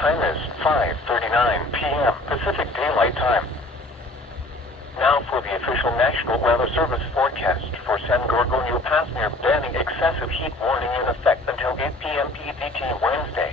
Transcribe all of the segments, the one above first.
Time is 5:39 p.m. Pacific Daylight Time. Now for the official National Weather Service forecast for San Gorgonio Pass near banning excessive heat warning in effect until 8 p.m. PDT Wednesday.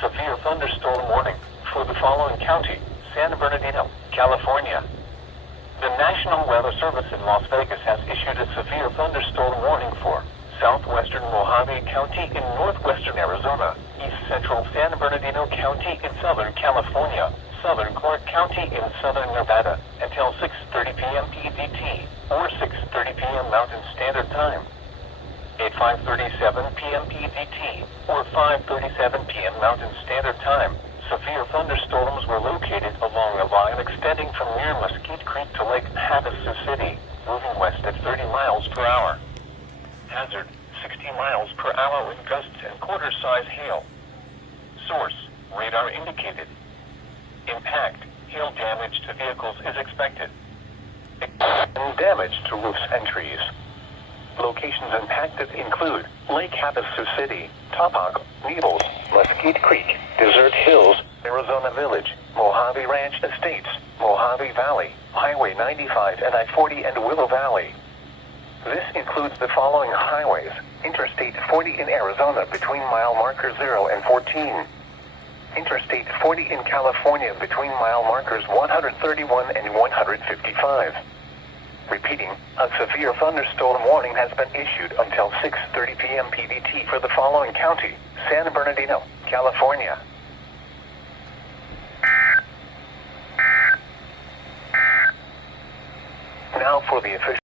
Severe thunderstorm warning for the following county: San Bernardino, California. The National Weather Service in Las Vegas has issued a severe thunderstorm warning for southwestern Mohave County in northwestern Arizona, east central San Bernardino County in southern California, southern Clark County in southern Nevada, until 6:30 p.m. PDT, or 6:30 p.m. Mountain Standard Time. At 5:37 p.m. PDT, or 5:37 p.m. Mountain Standard Time, severe thunderstorms were located along a line extending from near Mesquite Creek to Lake Havasu City, moving west at 30 miles per hour. Hazard, 60 miles per hour with gusts and quarter-size hail. Source, radar indicated. Impact, hail damage to vehicles is expected. Damage to roofs and trees. Locations impacted include Lake Havasu City, Topog, Needles, Mesquite Creek, Desert Hills, Arizona Village, Mohave Ranch Estates, Mohave Valley, Highway 95 and I-40 and Willow Valley. This includes the following highways: Interstate 40 in Arizona between mile marker 0 and 14. Interstate 40 in California between mile markers 131 and 155. Repeating, a severe thunderstorm warning has been issued until 6:30 p.m. PDT for the following county: San Bernardino, California. Now for the official